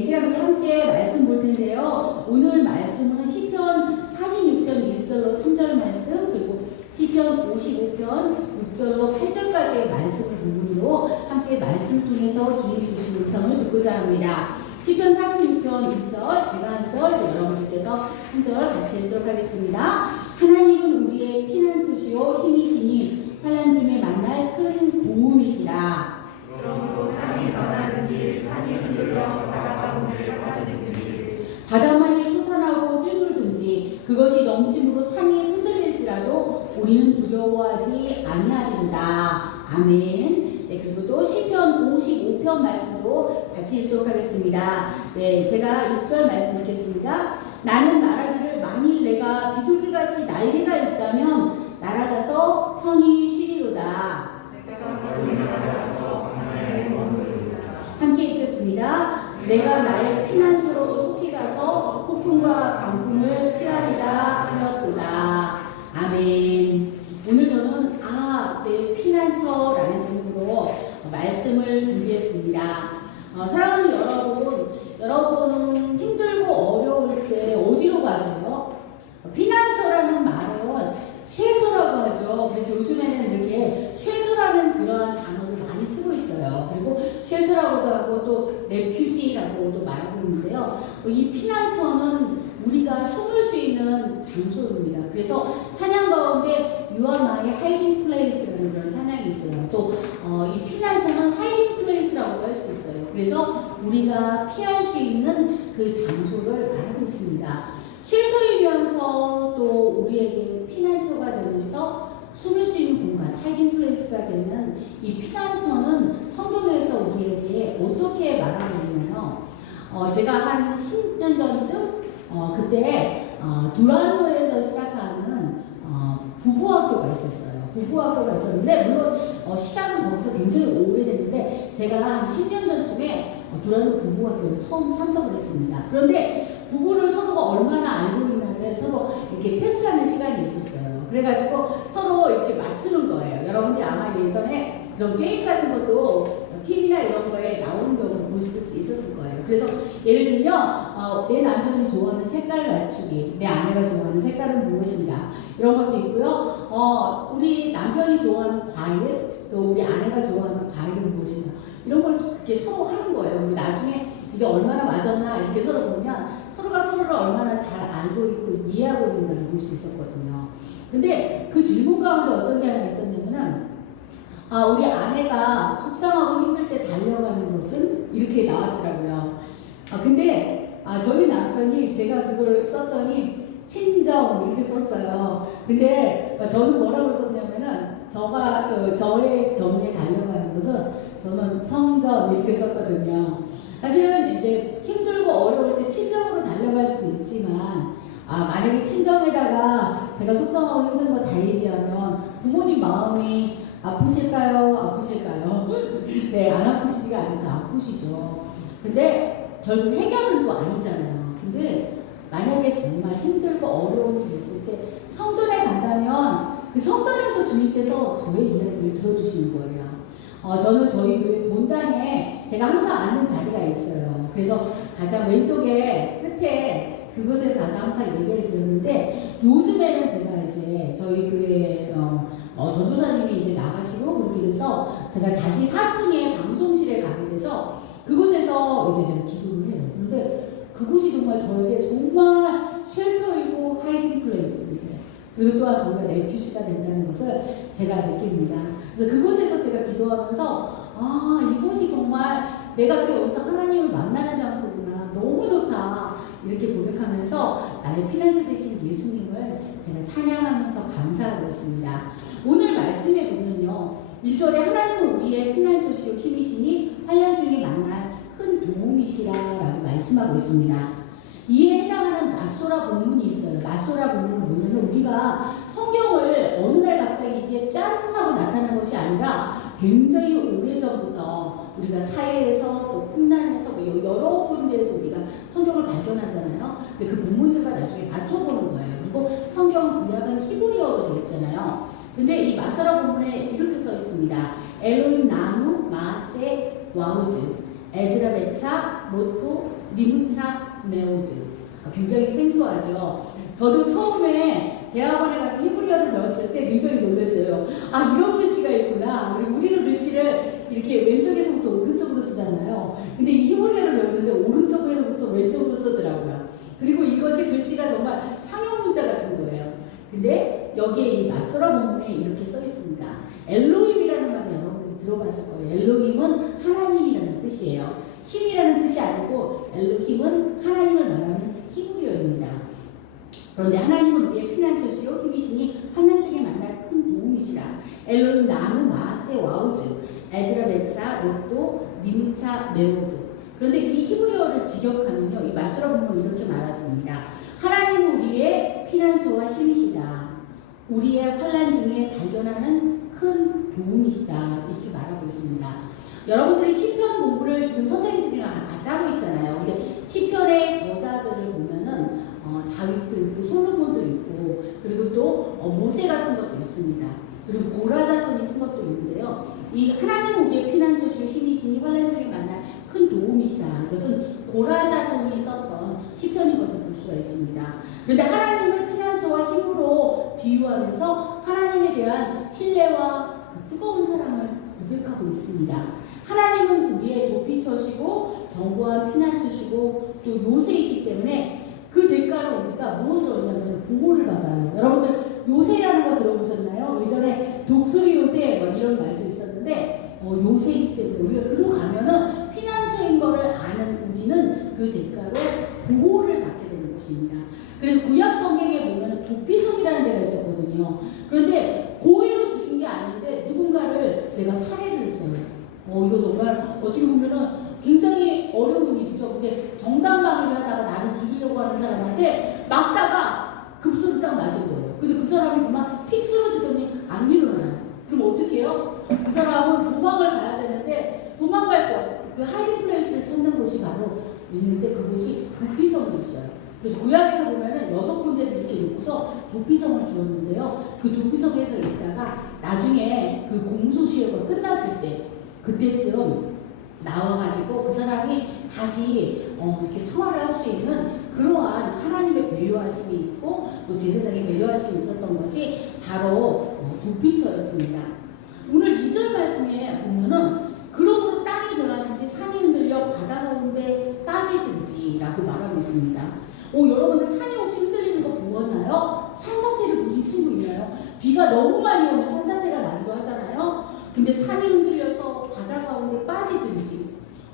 이 시간 우리 함께 말씀 볼 텐데요. 오늘 말씀은 시편 46편 1절로 3절 말씀, 그리고 시편 55편 6절로 8절까지의 말씀을 부분으로 함께 말씀 통해서 주님이 주신 음성을 듣고자 합니다. 시편 46편 1절, 제가 한 절, 여러분들께서 한 절 같이 읽도록 하겠습니다. 하나님은 우리의 피난처시요 힘이시니 환난 중에 만날 큰 도움이시라. 그러므로 땅이 변하든지 산이 흔들려 바다가 문들려 빠지든지 바다만이 솟아나고 뛰놀든지 그것이 넘침으로 산이 흔들릴지라도 우리는 두려워하지 아니하리로다. 아멘. 네, 그리고 또 시편 55편 말씀도 같이 읽도록 하겠습니다. 네, 제가 6절 말씀 읽겠습니다. 나는 말하기를 만일 내가 비둘기같이 날개가 있다면 날아가서 편히 쉬리로다. 함께 읽겠습니다. 내가 나의 피난처로 속히 가서 폭풍과 강풍을 피하리라 하였도다. 아멘. 오늘 저는 내 피난처라는 제목으로 말씀을 준비했습니다. 사랑하는 여러분은 힘들고 어려울 때 어디로 가세요? 피난처라는 말은 쉘터라고 하죠. 그래서 요즘에는 이렇게 쉘터라는 그런 단어를 많이 쓰고 있어요. 그리고 쉘터라고도 하고 또 레퓨지라고도 말하고 있는데요. 이 피난처는 우리가 숨을 수 있는 장소입니다. 그래서 찬양 가운데 You are my hiding place라는 그런 찬양이 있어요. 또 이 피난처는 hiding place라고 할 수 있어요. 그래서 우리가 피할 수 있는 그 장소를 말하고 있습니다. 쉘터이면서 또 우리에게 피난처가 되면서 숨을 수 있는 공간, 하이딩 플레이스가 되는 이 피난처는 성경에서 우리에게 어떻게 말하고 있나요? 제가 한 10년 전쯤 그때 두란노에서 시작하는 부부학교가 있었어요. 부부학교가 있었는데 물론 시작은 거기서 굉장히 오래됐는데 제가 한 10년 전쯤에 두란노 부부학교를 처음 참석을 했습니다. 그런데 부부를 서로가 얼마나 알고 있나를 서로 이렇게 테스트하는 시간이 있었어요. 그래가지고 서로 이렇게 맞추는 거예요. 여러분들이 아마 예전에 그런 게임 같은 것도 TV나 이런 거에 나오는 경우를 볼 수 있었을 거예요. 그래서 예를 들면 내 남편이 좋아하는 색깔 맞추기, 내 아내가 좋아하는 색깔은 무엇인가 이런 것도 있고요. 우리 남편이 좋아하는 과일, 또 우리 아내가 좋아하는 과일은 무엇인가 이런 걸 또 그렇게 서로 하는 거예요. 우리 나중에 이게 얼마나 맞았나 이렇게 서로 보면 서로가 서로를 얼마나 잘 알고 있고 이해하고 있는가를 볼 수 있었거든요. 근데 그 질문 가운데 어떤 게 하나 있었냐면은 우리 아내가 속상하고 힘들 때 달려가는 것은 이렇게 나왔더라고요. 근데 저희 남편이 제가 그걸 썼더니 친정 이렇게 썼어요. 근데 저는 뭐라고 썼냐면은 저의 경우에 달려가는 것은 저는 성전 이렇게 썼거든요. 사실은 이제 힘들고 어려울 때 친정으로 달려갈 수도 있지만 만약에 친정에다가 제가 속상하고 힘든 거 다 얘기하면 부모님 마음이 아프실까요? 네, 안 아프시지가 않죠. 아프시죠. 근데 결국 해결은 또 아니잖아요. 근데 만약에 정말 힘들고 어려운 일이 있을 때 성전에 간다면 그 성전에서 주님께서 저의 이야기를 들어주시는 거예요. 저는 저희 교회 본당에 제가 항상 앉는 자리가 있어요. 그래서 가장 왼쪽에 끝에 그곳에서 가서 항상 예배를 드렸는데 요즘에는 제가 이제 저희 교회 전도사님이 이제 나가시고 그렇게 돼서 제가 다시 4층에 방송실에 가게 돼서 그곳에서 이제 제가 기도를 해요. 그런데 그곳이 정말 저에게 정말 쉘터이고 하이딩 플레이스입니다. 그리고 또한 우리가 레퓨지가 된다는 것을 제가 느낍니다. 그래서 그곳에서 제가 기도하면서 이곳이 정말 내가 또 여기서 하나님을 만나는 장소구나. 너무 좋다. 이렇게 고백하면서 나의 피난처 되신 예수님을 제가 찬양하면서 감사하고 있습니다. 오늘 말씀에 보면요. 1절에 하나님은 우리의 피난처시요 힘이시니 환난 중에 만날 큰 도움이시라 라고 말씀하고 있습니다. 이에 해당하는 나소라 본문이 있어요. 나소라 본문은 뭐냐면 우리가 성경을 어느 날 갑자기 이게 짠 하고 나타난 것이 아니라 굉장히 오래전부터 우리가 사회에서 또 풍란에서 여러 군데에서 우리가 성경을 발견하잖아요. 근데 그 본문들과 나중에 맞춰보는 거예요. 그리고 성경 구약은 히브리어로 되어 있잖아요. 근데 이 나소라 본문에 이렇게 써 있습니다. 엘로임 나누 마세 와우즈 에즈라 베차 로토 림차 메오드. 굉장히 생소하죠. 저도 처음에 대학원에 가서 히브리어를 배웠을 때 굉장히 놀랐어요. 아, 이런 글씨가 있구나. 그리고 우리는 글씨를 이렇게 왼쪽에서부터 오른쪽으로 쓰잖아요. 근데 이 히브리어를 배웠는데 오른쪽에서부터 왼쪽으로 쓰더라고요. 그리고 이것이 글씨가 정말 상형 문자 같은 거예요. 근데 여기에 이 마소라 본문에 이렇게 써 있습니다. 엘로힘이라는 말을 여러분들이 들어봤을 거예요. 엘로힘은 하나님이라는 뜻이에요. 힘이라는 뜻이 아니고 엘로힘은 하나님을 말하는 히브리어입니다. 그런데 하나님은 우리의 피난처시요 힘이시니 환난 중에 만날 큰 도움이시라. 엘로힘 나무 마세 와우즈 에즈라 백사 롯도 니무차 메오드. 그런데 이 히브리어를 직역하면요, 이 마수라 본문은 이렇게 말했습니다. 하나님은 우리의 피난처와 힘이시다. 우리의 환난 중에 발견하는 큰 도움이시다. 이렇게 말하고 있습니다. 여러분들이 시편 공부를 지금 선생님들이랑 같이 하고 있잖아요. 근데 시편의 저자들을 보면은 다윗도 있고 솔로몬도 있고 그리고 또 모세가 쓴 것도 있습니다. 그리고 고라자손이 쓴 것도 있는데요. 이 하나님 우리의 피난처시요 힘이시니 환난 중에 만날 큰 도움이시다. 이것은 고라자손이 썼던 시편인 것을 볼 수가 있습니다. 그런데 하나님을 피난처와 힘으로 비유하면서 하나님에 대한 신뢰와 그 뜨거운 사랑을 고백하고 있습니다. 하나님은 우리의 도피처시고 견고한 피난처시고 또 요새이기 때문에 그 대가로 우리가 무엇을 얻냐면 보호를 받아요. 여러분들 요새라는 거 들어보셨나요? 예전에 독수리 요새 뭐 이런 말도 있었는데 요새이기 때문에 우리가 그로 가면은 피난처인 거를 아는 우리는 그 대가로 보호를 받게 되는 것입니다. 그래서 구약 성경에 보면 도피성이라는 데가 있었거든요. 그런데 고의로 죽인 게 아닌데 누군가를 내가 살해를 했어요. 이거 정말 어떻게 보면은 굉장히 어려운 일이죠. 근데 정당방위를 하다가 나를 죽이려고 하는 사람한테 막다가 급수를 딱 맞은 거예요. 근데 그 사람이 그만 픽 쓰러지더니 안 일어나요. 그럼 어떻게 해요? 그 사람은 도망을 가야 되는데 도망갈 곳, 그 하이딩 플레이스를 찾는 곳이 바로 있는데 그곳이 도피성이었어요. 그래서 구약에서 보면은 6군데를 이렇게 놓고서 도피성을 주었는데요. 그 도피성에서 있다가 나중에 그 공소시효가 끝났을 때 그때쯤 나와가지고 그 사람이 다시 이렇게 생활을 할 수 있는 그러한 하나님의 배려하심이 있고 또 제사장의 배려하심이 있었던 것이 바로 도피처였습니다. 오늘 2절 말씀에 보면은 그러므로 땅이 변하든지 산이 흔들려 바다 가운데 빠지든지 라고 말하고 있습니다. 여러분들 산이 혹시 흔들리는 거 보았나요? 산사태를 보신 친구 있나요? 비가 너무 많이 오면 산사태가 나기도 하잖아요. 근데 산이 흔들려서 바다 가운데 빠지든지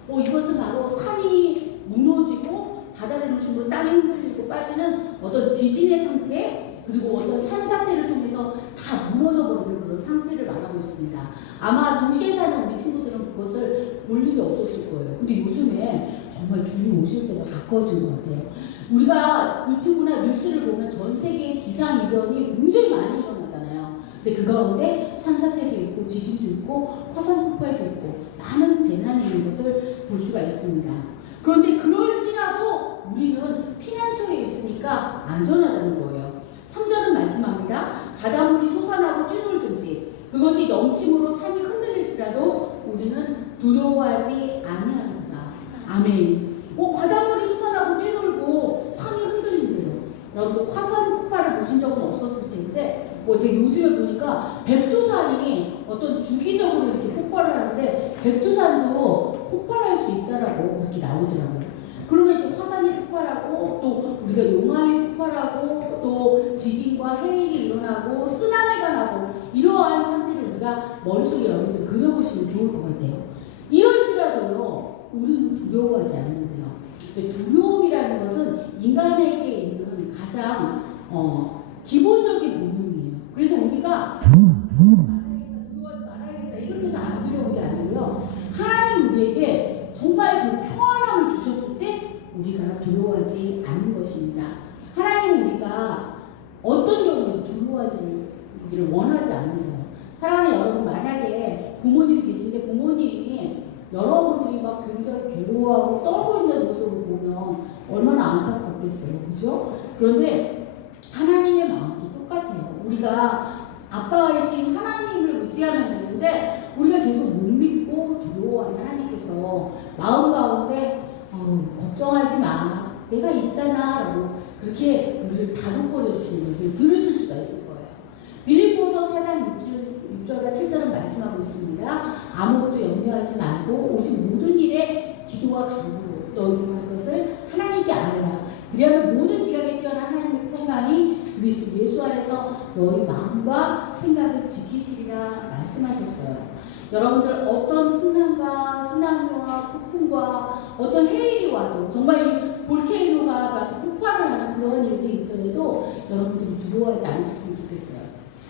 이것은 바로 산이 무너지고 바다를 중심으로 땅이 흔들리고 빠지는 어떤 지진의 상태 그리고 어떤 산사태를 통해서 다 무너져 버리는 그런 상태를 말하고 있습니다. 아마 도시에 사는 우리 친구들은 그것을 볼 일이 없었을 거예요. 근데 요즘에 정말 주님 오실 때가 가까워진 것 같아요. 우리가 유튜브나 뉴스를 보면 전 세계의 기상이변이 굉장히 많이 일어나잖아요. 근데 그 가운데 산사태도 있고 지진도 있고 화산 폭발도 있고 많은 재난이 있는 것을 볼 수가 있습니다. 그런데 그럴지라도 우리는 피난처에 있으니까 안전하다는 거예요. 3절은 말씀합니다. 바닷물이 솟아나고 뛰놀든지 그것이 넘침으로 산이 흔들릴지라도 우리는 두려워하지 아니하노라. 아멘. 바닷물이 솟아나고 뛰놀고 산이 흔들린대요. 여러분 화산 폭발을 보신 적은 없었을 텐데 제가 요즘에 보니까 백두산이 어떤 주기적으로 이렇게 폭발을 하는데 백두산도 폭발할 수 있다라고 그렇게 나오더라고요. 그러면 이렇게 화산이 폭발하고 또 우리가 용암이 폭발하고 또 지진과 해일이 일어나고 쓰나미가 나고 이러한 상태를 우리가 머릿속에 여러분들 그려보시면 좋을 것 같아요. 이럴지라도요 우리는 두려워하지 않는데요. 두려움이라는 것은 인간에게 있는 가장 기본적인 본능이에요. 그래서 우리가 두려워하지 말아야겠다 이렇게 해서 안 두려운 게 아니고요. 하나님 우리에게 정말 그 평안함을 주셨을 때 우리가 두려워하지 않는 것입니다. 하나님 우리가 어떤 경우에 두려워하기를 원하지 않으세요. 사랑하는 여러분, 만약에 부모님이 계신데 부모님이 여러분들이 막 굉장히 괴로워하고 떨고 있는 모습을 보면 얼마나 안타깝겠어요. 그죠? 그런데 하나님의 마음도 똑같아요. 우리가 아빠이신 하나님을 의지하면 되는데 우리가 계속 못 믿고 두려워하는 하나님께서 마음 가운데 걱정하지 마. 내가 있잖아. 라고 그렇게 우리를 다독거려 주시는 것을 들으실 수가 있을 거예요. 빌립보서 4장 6절과 7절은 말씀하고 있습니다. 아무것도 염려하지 말고 오직 모든 일에 기도와 간구로 너희로 할 것을 하나님께 아뢰라. 그리하면 모든 지각에 뛰어난 하나님의 평강이 그리스도 예수 안에서 너희 마음과 생각을 지키시리라 말씀하셨어요. 여러분들 어떤 풍랑과 쓰나미와 폭풍과 어떤 해일이 와도 정말 이 볼케이노가 같은 폭발을 하는 그런 일들이 있더라도 여러분들이 두려워하지 않으셨으면 좋겠어요.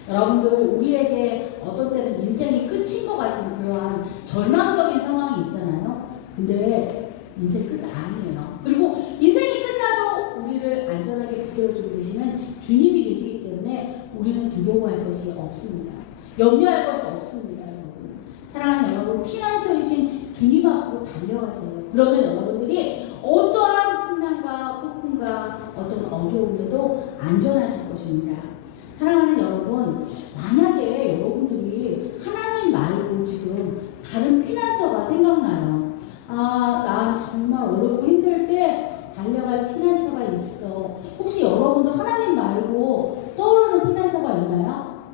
여러분들 우리에게 어떤 때는 인생이 끝인 것 같은 그러한 절망적인 상황이 있잖아요. 근데 인생 끝 아니에요. 그리고 인생이 끝나도 우리를 안전하게 붙들어주고 계시는 주님이 계시기 때문에 우리는 두려워할 것이 없습니다. 염려할 것이 없습니다. 여러분. 사랑하는 여러분, 피난처이신 주님 앞으로 달려가세요. 그러면 여러분들이 어떠한 풍랑과 폭풍과 어떤 어려움에도 안전하실 것입니다. 사랑하는 여러분, 만약에 여러분들이 하나님 말고 지금 다른 피난처가 생각나요. 나 정말 어렵고 힘들 때 달려갈 피난처가 있어. 혹시 여러분도 하나님 말고 떠오르는 피난처가 있나요?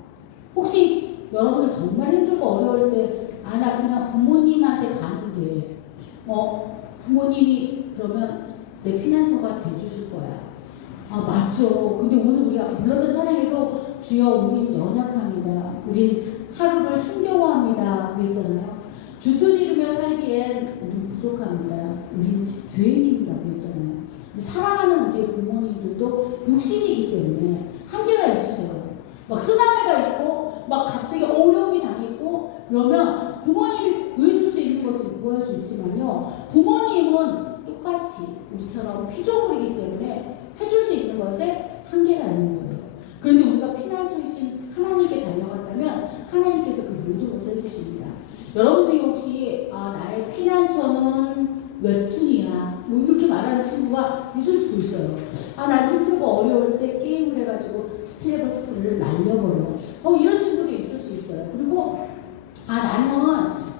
혹시 여러분들 정말 힘들고 어려울 때 나 그냥 부모님한테 가면 돼. 부모님이 그러면 내 피난처가 돼주실 거야. 맞죠. 근데 오늘 우리가 불렀던 찬양에도 주여 우린 연약합니다. 우린 하루를 힘겨워합니다. 그랬잖아요. 주들 이루며 살기엔 우린 부족합니다. 우린 죄인입니다. 그랬잖아요. 사랑하는 우리의 부모님들도 육신이기 때문에 한계가 있으세요. 막 쓰나미가 있고 막 갑자기 어려움이 당했고 그러면 부모님이 구해줄 수 있는 것도 구할 수 있지만요. 부모님은 똑같이 우리처럼 피조물이기 때문에 해줄 수 있는 것에 한계가 있는 거예요. 그런데 우리가 피난처이신 하나님께 달려간다면 하나님께서 그 모든 것을 해주십니다. 여러분 중에 혹시 나의 피난처는 웹툰이야 뭐 이렇게 말하는 친구가 있을 수도 있어요. 나 힘들고 어려울 때 게임을 해가지고 스트레스를 날려버려. 이런 친구도 있을 수 있어요. 그리고 나는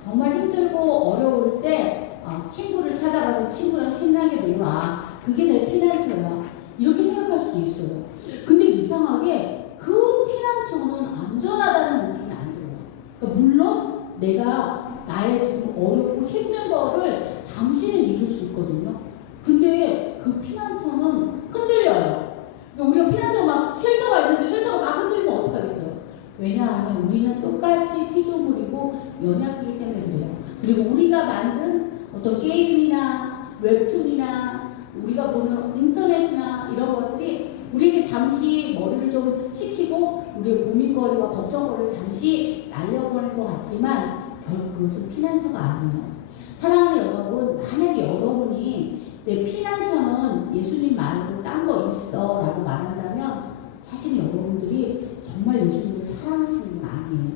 정말 힘들고 어려울 때 친구를 찾아가서 친구랑 신나게 놀아. 그게 내 피난처야. 이렇게 생각할 수도 있어요. 근데 이상하게 그 피난처는 안전하다는 느낌이 안 들어요. 그러니까 물론 내가 나의 지금 어렵고 힘든 거를 잠시는 잊을 수 있거든요. 근데 그 피난처는 흔들려요. 그러니까 우리가 피난처 막 쉘터가 있는데 쉘터가 막 흔들리면 어떡하겠어요? 왜냐하면 우리는 똑같이 피조물이고 연약하기 때문에 그래요. 그리고 우리가 만든 어떤 게임이나 웹툰이나 우리가 보는 인터넷이나 이런 것들이 우리에게 잠시 머리를 좀 식히고 우리의 고민거리와 걱정거리를 잠시 날려보낼 것 같지만 결국 그것은 피난처가 아니에요. 사랑하는 여러분, 만약에 여러분이 내 피난처는 예수님 말고 딴 거 있어 라고 말한다면 사실 여러분들이 정말 예수님을 사랑하시는 건 아니에요.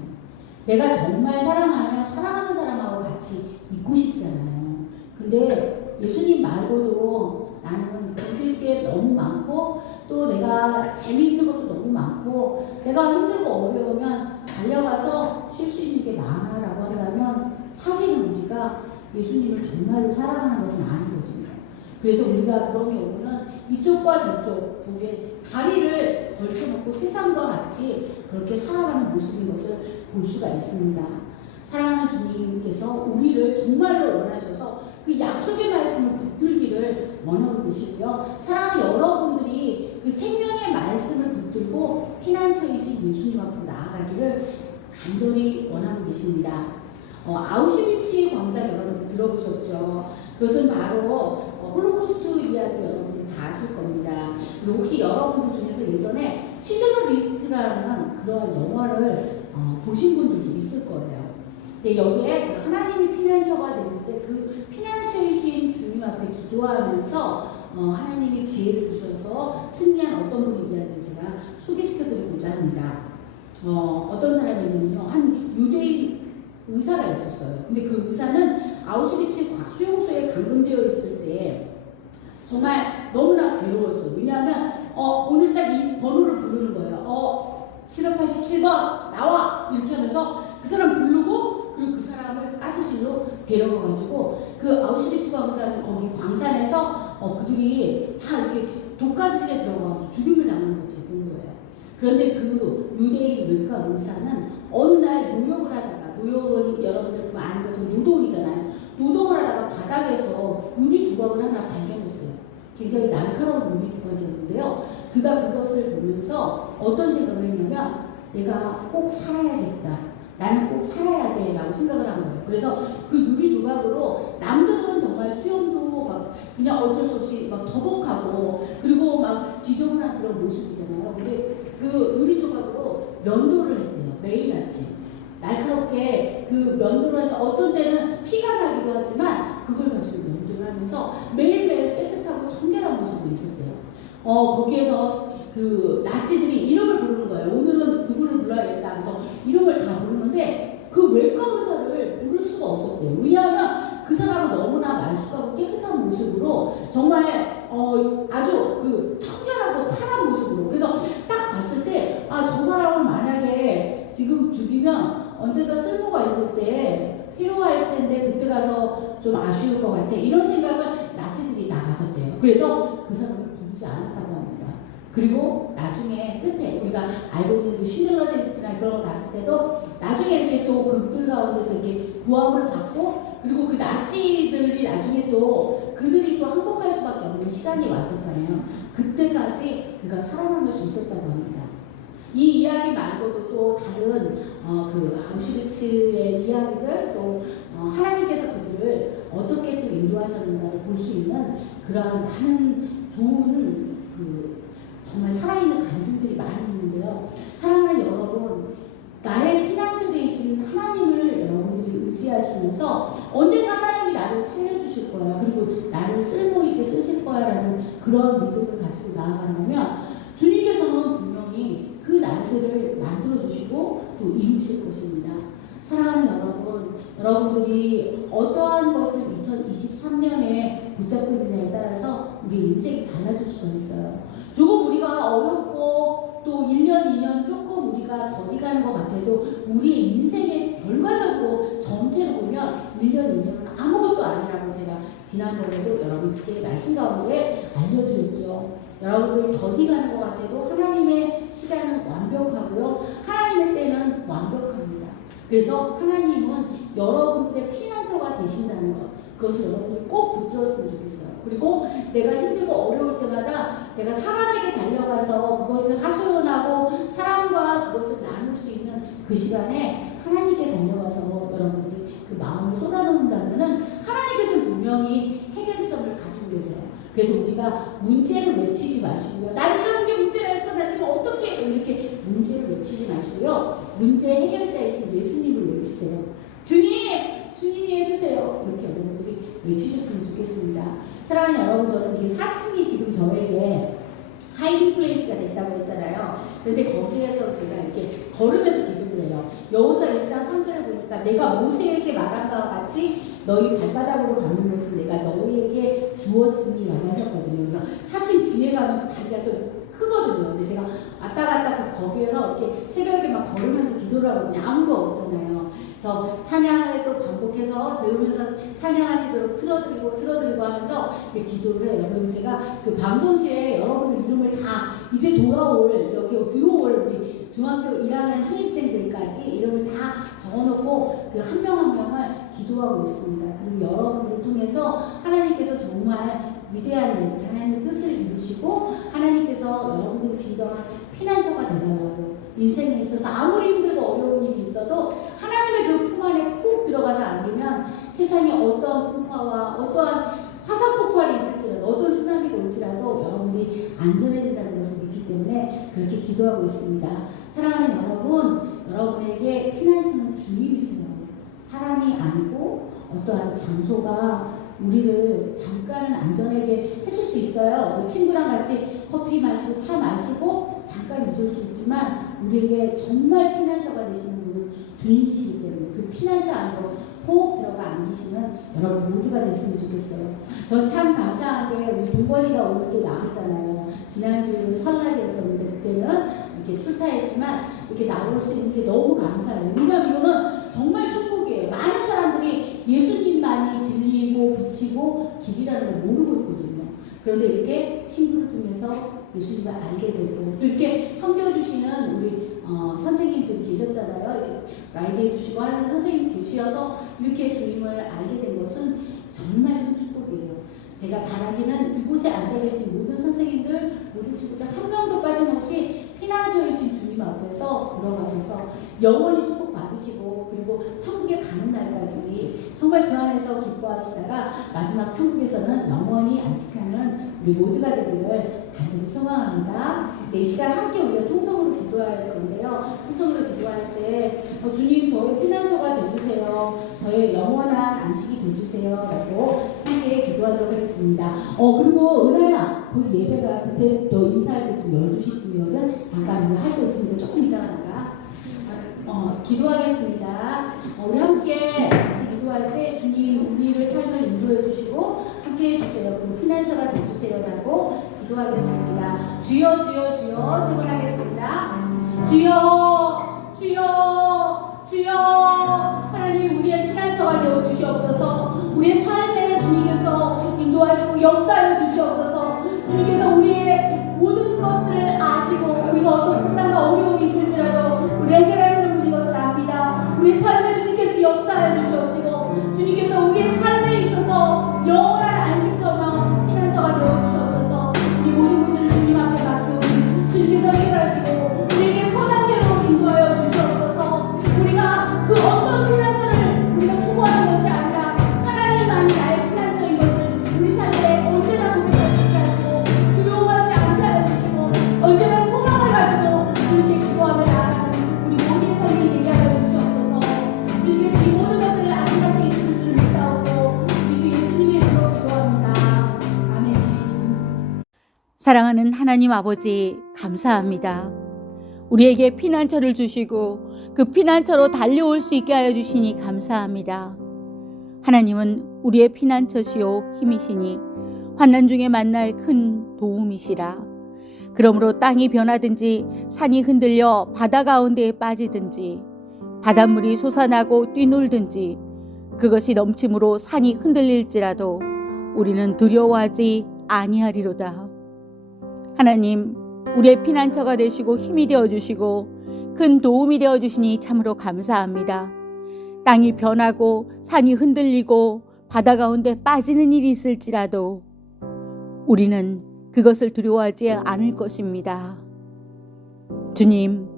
내가 정말 사랑하면 사랑하는 사람하고 같이 있고 싶잖아요. 근데 예수님 말고도 나는 견딜 게 너무 많고 또 내가 재미있는 것도 너무 많고 내가 힘들고 어려우면 달려가서 쉴 수 있는 게 많아라고 한다면 사실은 우리가 예수님을 정말로 사랑하는 것은 아니거든요. 그래서 우리가 그런 경우는 이쪽과 저쪽 그게 다리를 걸쳐놓고 세상과 같이 그렇게 살아가는 모습인 것을 볼 수가 있습니다. 사랑하는 주님께서 우리를 정말로 원하셔서 그 약속의 말씀을 붙들기를 원하고 계시고요. 사랑하는 여러분들이 그 생명의 말씀을 붙들고 피난처이신 예수님 앞으로 나아가기를 간절히 원하고 계십니다. 아우슈비츠 광장 여러분들 들어보셨죠? 그것은 바로 홀로코스트 이야기 여러분들 다 아실 겁니다. 그리고 혹시 여러분들 중에서 예전에 시드러 리스트라는 그런 영화를 보신 분들도 있을 거예요. 근데 여기에 하나님이 피난처가 되는데 그 피난처이신 주님 앞에 기도하면서 하나님이 지혜를 주셔서 승리한 어떤 분이냐를 제가 소개시켜드리고자 합니다. 어떤 사람이냐면요, 한 유대인 의사가 있었어요. 근데 그 의사는 아우슈비츠 수용소에 감금되어 있을 때 정말 너무나 괴로웠어요. 왜냐하면 오늘 딱 이 번호를 부르는 거예요. 7587번 나와! 이렇게 하면서 그 사람 부르고 그리고 그 사람을 가스실로 데려가가지고 그 아우슈비츠 광산 거기 광산에서 그들이 다 이렇게 독가스실에 들어가서 죽임을 당하는 것들을 본 거예요. 그런데 그 유대인 외과 의사는 어느 날 노역을 하다가, 노역은 여러분들 아는 것처럼 노동이잖아요. 노동을 하다가 바닥에서 유리 조각을 하나 발견했어요. 굉장히 날카로운 유리 조각이었는데요. 그가 그것을 보면서 어떤 생각을 했냐면, 내가 꼭 살아야겠다. 나는 꼭 살아야 돼 라고 생각을 한 거예요. 그래서 그 유리 조각으로, 남들은 정말 수염도 막 그냥 어쩔 수 없이 막 더벅하고 그리고 막 지저분한 그런 모습이잖아요. 근데 그 유리 조각으로 면도를 했대요. 매일 아침 날카롭게 그 면도를 해서 어떤 때는 피가 나기도 하지만 그걸 가지고 면도를 하면서 매일매일 깨끗하고 청결한 모습이 있었대요. 거기에서 그 나치들이 이름을 부르는 거예요. 오늘은 누구를 불러야겠다. 그래서 이름을 다 부르는데 그 외과 의사를 부를 수가 없었대요. 왜냐하면 그 사람은 너무나 말쑥하고 깨끗한 모습으로 정말 아주 그 청결하고 파란 모습으로. 그래서 딱 봤을 때 저 사람을 만약에 지금 죽이면 언젠가 쓸모가 있을 때 필요할 텐데 그때 가서 좀 아쉬울 것 같아. 이런 생각을 나치들이 다 가졌대요. 그래서 그 사람을 부르지 않았다고 합니다. 그리고 나중에 끝에 우리가 알고 있는 쉰들러 리스트나 그런 거 봤을 때도 나중에 이렇게 또 그들 가운데서 이렇게 구함을 받고, 그리고 그 나치들이 나중에 또 그들이 또 항복할 수밖에 없는 시간이 왔었잖아요. 그때까지 그가 살아남을 수 있었다고 합니다. 이 이야기 말고도 또 다른 그 아우슈비츠의 이야기들, 또 하나님께서 그들을 어떻게 또 인도하셨는가를 볼 수 있는 그러한 많은 좋은 정말 살아있는 간증들이 많이 있는데요. 사랑하는 여러분, 나의 피난처 되신 하나님을 여러분들이 의지하시면서 언젠가 하나님이 나를 살려주실 거야, 그리고 나를 쓸모있게 쓰실 거야 라는 그런 믿음을 가지고 나아간다면 주님께서는 분명히 그 날들을 만들어주시고 또 이루실 것입니다. 사랑하는 여러분, 여러분들이 어떠한 것을 2023년에 붙잡고 있느냐에 따라서 우리 인생이 달라질 수가 있어요. 조금 우리가 어렵고 또 1년, 2년 조금 우리가 더디가는 것 같아도 우리의 인생의 결과적으로 전체로 보면 1년, 2년은 아무것도 아니라고 제가 지난번에도 여러분들께 말씀 가운데 알려드렸죠. 여러분들 더디가는 것 같아도 하나님의 시간은 완벽하고요. 하나님의 때는 완벽합니다. 그래서 하나님은 여러분들의 피난처가 되신다는 것, 그것을 여러분들 꼭 붙들었으면 좋겠어요. 그리고 내가 힘들고 어려울 때마다 내가 사람에게 달려가서 그것을 하소연하고 사람과 그것을 나눌 수 있는 그 시간에 하나님께 달려가서 여러분들이 그 마음을 쏟아놓는다면 하나님께서 분명히 해결점을 가지고 계세요. 그래서 우리가 문제를 외치지 마시고요. 난 이런 게 문제가 있어, 나 지금 어떻게, 이렇게 문제를 외치지 마시고요. 문제 해결자이신 예수님을 외치세요. 주님이 해주세요. 이렇게 여러분들이 외치셨으면 좋겠습니다. 사랑하는 여러분, 저는 이 4층이 지금 저에게 하이딩 플레이스가 됐다고 했잖아요. 그런데 거기에서 제가 이렇게 걸으면서 기도를 해요. 여호수아 1장 3절을 보니까 내가 모세에게 말한 바와 같이 너희 발바닥으로 밟는 것을 내가 너희에게 주었으니 라고 하셨거든요. 그래서 4층 뒤에 가면 자리가 좀 크거든요. 근데 제가 왔다 갔다 거기에서 이렇게 새벽에 막 걸으면서 기도를 하거든요. 아무도 없잖아요. 그래서 찬양을 또 반복해서 들으면서 찬양하시도록 틀어드리고 하면서 기도를 해요. 그리고 제가 그 방송실에 여러분들 이름을 다 이제 돌아올, 여기 들어올 우리 중학교 1학년 신입생들까지 이름을 다 적어놓고 그 한 명 한 명을 기도하고 있습니다. 그리고 여러분들을 통해서 하나님께서 정말 위대한 일, 하나님의 뜻을 이루시고 하나님께서 여러분들이 진정한 피난처가 되달라고, 인생에 있어서 아무리 힘들고 어려운 일이 있어도 하나님의 그 품 안에 푹 들어가서 안기면 세상에 어떠한 풍파와 어떠한 화산 폭발이 있을지라도 어떤 쓰나미가 올지라도 여러분들이 안전해진다는 것을 믿기 때문에 그렇게 기도하고 있습니다. 사랑하는 여러분, 여러분에게 피난처는 주님이세요. 사람이 아니고 어떠한 장소가 우리를 잠깐은 안전하게 해줄 수 있어요. 친구랑 같이 커피 마시고 차 마시고 잠깐 잊을 수 있지만 우리에게 정말 피난처가 되시는 분은 주님이시기 때문에 그 피난처 안으로 푹 들어가 안기시는 여러분 모두가 됐으면 좋겠어요. 전 참 감사한 게 우리 동건이가 오늘 또 나왔잖아요. 지난주에 설날이었었는데 그때는 이렇게 출타했지만 이렇게 나올 수 있는 게 너무 감사해요. 왜냐하면 이거는 정말 축복이에요. 많은 사람들이 예수님만이 진리이고 빛이고 길이라는 걸 모르고 있거든요. 그런데 이렇게 친구를 통해서 예수님을 알게 되고 또 이렇게 섬겨주시는 우리 선생님들이 계셨잖아요. 이렇게 가이드해 주시고 하는 선생님 계셔서 이렇게 주님을 알게 된 것은 정말 큰 축복이에요. 제가 바라기는 이곳에 앉아 계신 모든 선생님들, 모든 친구들 한 명도 빠짐없이 피난처이신 주님 앞에서 들어가셔서 영원히 축복 받으시고 그리고 천국에 가는 날까지 정말 그 안에서 기뻐하시다가 마지막 천국에서는 영원히 안식하는 우리 모두가 되기를 간절히 소망합니다. 이 시간 함께 우리가 통성으로 기도할 건데요. 통성으로 기도할 때 주님 저의 피난처가 되주세요. 저의 영원한 안식이 되주세요. 라고 함께 기도하도록 하겠습니다. 그리고 은하야 거기 예배가 그때 너 인사할 때쯤 12시쯤이거든. 잠깐 우리 할 거 있으니까 조금 이따가 나가. 기도하겠습니다. 우리 함께 같이 기도할 때 주님 우리를 삶을 인도해 주시고 함께 해주세요. 그리고 피난처가 되주세요라고 기도하겠습니다. 주여 주여 주여 세 번 하겠습니다. 주여 주여 주여 하나님 우리의 피난처가 되어 주시옵소서. 우리의 삶에 주님께서 인도하시고 역사해 주시옵소서. 주님께서 우리의 모든 것들을 아시고 우리가 어떤困難과 어려움이 있을지라도 우리 해결하시는 분인 것을 압니다. 우리 삶에 주님께서 역사해 주시옵시고 주님께서 우리의 삶에 있어서 영원한 안식처며 피난처가 되어 주시옵소서. 우리 모든 분들을 주님 앞에 맡기오니 주님께서 해결하시고 우리에게 선한 길로 인도하여 주시옵소서. 우리가 그 어떤 피난처를 우리가 추구하는 것이 아니라 하나님만이 나의 피난처인 것을 우리 삶에 언제나 고백하시게 하시고 두려워하지 않게 하여 주시고 언제나 소망을 가지고 주님께 기도하며 나아가는 우리 모두의 삶이 되게 하여 주시옵소서. 주님께서 이 모든 것들을 아름답게 이루실 줄 믿사오고 우리 주 예수님의 이름으로 기도합니다. 아멘. 사랑하는 하나님 아버지 감사합니다. 우리에게 피난처를 주시고 그 피난처로 달려올 수 있게 하여 주시니 감사합니다. 하나님은 우리의 피난처시요 힘이시니 환난 중에 만날 큰 도움이시라. 그러므로 땅이 변하든지 산이 흔들려 바다 가운데에 빠지든지 바닷물이 솟아나고 뛰놀든지 그것이 넘침으로 산이 흔들릴지라도 우리는 두려워하지 아니하리로다. 하나님 우리의 피난처가 되시고 힘이 되어주시고 큰 도움이 되어주시니 참으로 감사합니다. 땅이 변하고 산이 흔들리고 바다 가운데 빠지는 일이 있을지라도 우리는 그것을 두려워하지 않을 것입니다. 주님,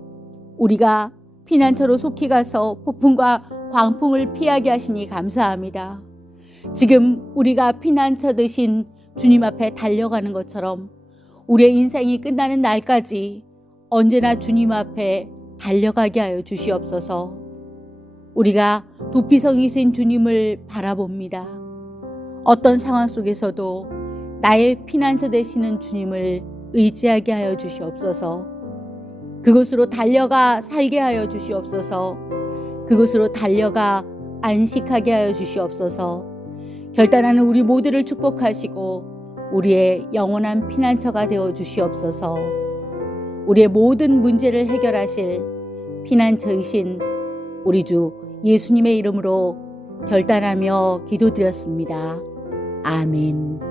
우리가 피난처로 속히 가서 폭풍과 광풍을 피하게 하시니 감사합니다. 지금 우리가 피난처 되신 주님 앞에 달려가는 것처럼 우리의 인생이 끝나는 날까지 언제나 주님 앞에 달려가게 하여 주시옵소서. 우리가 도피성이신 주님을 바라봅니다. 어떤 상황 속에서도 나의 피난처 되시는 주님을 의지하게 하여 주시옵소서. 그곳으로 달려가 살게 하여 주시옵소서. 그곳으로 달려가 안식하게 하여 주시옵소서. 결단하는 우리 모두를 축복하시고 우리의 영원한 피난처가 되어 주시옵소서. 우리의 모든 문제를 해결하실 피난처이신 우리 주 예수님의 이름으로 결단하며 기도드렸습니다. 아멘.